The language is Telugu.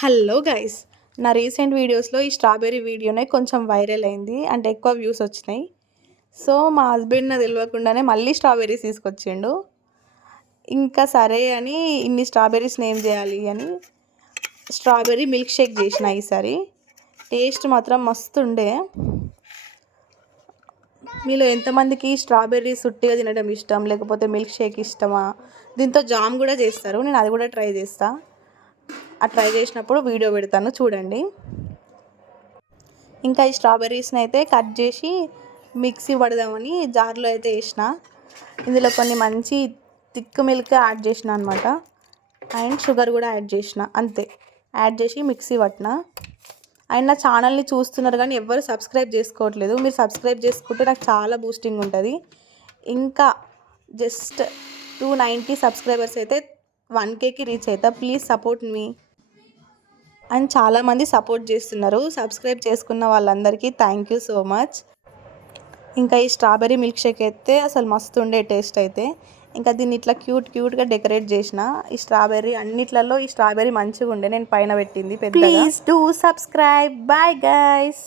హలో గైస్, నా రీసెంట్ వీడియోస్లో ఈ స్ట్రాబెర్రీ వీడియోనే కొంచెం వైరల్ అయింది, అంటే ఎక్కువ వ్యూస్ వచ్చినాయి. సో మా హస్బెండ్ నాకు తెలియకుండానే మళ్ళీ స్ట్రాబెర్రీస్ తీసుకొచ్చిండు. ఇంకా సరే అని ఇన్ని స్ట్రాబెర్రీస్ని ఏం చేయాలి అని స్ట్రాబెర్రీ మిల్క్ షేక్ చేసిన. ఈసారి టేస్ట్ మాత్రం మస్తు ఉండే. మీలో ఎంతమందికి స్ట్రాబెర్రీస్ ఉట్టిగా తినడం ఇష్టం, లేకపోతే మిల్క్ షేక్ ఇష్టమా? దీంతో జామ్ కూడా చేస్తారు, నేను అది కూడా ట్రై చేస్తా. ఆ ట్రై చేసినప్పుడు వీడియో పెడతాను, చూడండి. ఇంకా ఈ స్ట్రాబెర్రీస్ని అయితే కట్ చేసి మిక్సీ పడదామని జార్లో అయితే వేసిన. ఇందులో కొన్ని మంచి థిక్ మిల్క్ యాడ్ చేసిన అనమాట, అండ్ షుగర్ కూడా యాడ్ చేసిన. అంతే, యాడ్ చేసి మిక్సీ పట్టిన. అండ్ నా ఛానల్ని చూస్తున్నారు కానీ ఎవరు సబ్స్క్రైబ్ చేసుకోవట్లేదు. మీరు సబ్స్క్రైబ్ చేసుకుంటే నాకు చాలా బూస్టింగ్ ఉంటుంది. ఇంకా జస్ట్ 290 సబ్స్క్రైబర్స్ అయితే 1Kకి రీచ్ అవుతా. Please support me. అండ్ చాలామంది సపోర్ట్ చేస్తున్నారు. సబ్స్క్రైబ్ చేసుకున్న వాళ్ళందరికీ థ్యాంక్ యూ సో మచ్. ఇంకా ఈ స్ట్రాబెర్రీ మిల్క్ షేక్ అయితే అసలు మస్తు ఉండే టేస్ట్ అయితే. ఇంకా దీన్ని ఇట్లా క్యూట్గా డెకరేట్ చేసిన. ఈ స్ట్రాబెర్రీ అన్నిట్లలో ఈ స్ట్రాబెర్రీ మంచిగా ఉండే, నేను పైన పెట్టింది పెద్దగా. Please do subscribe. Bye guys.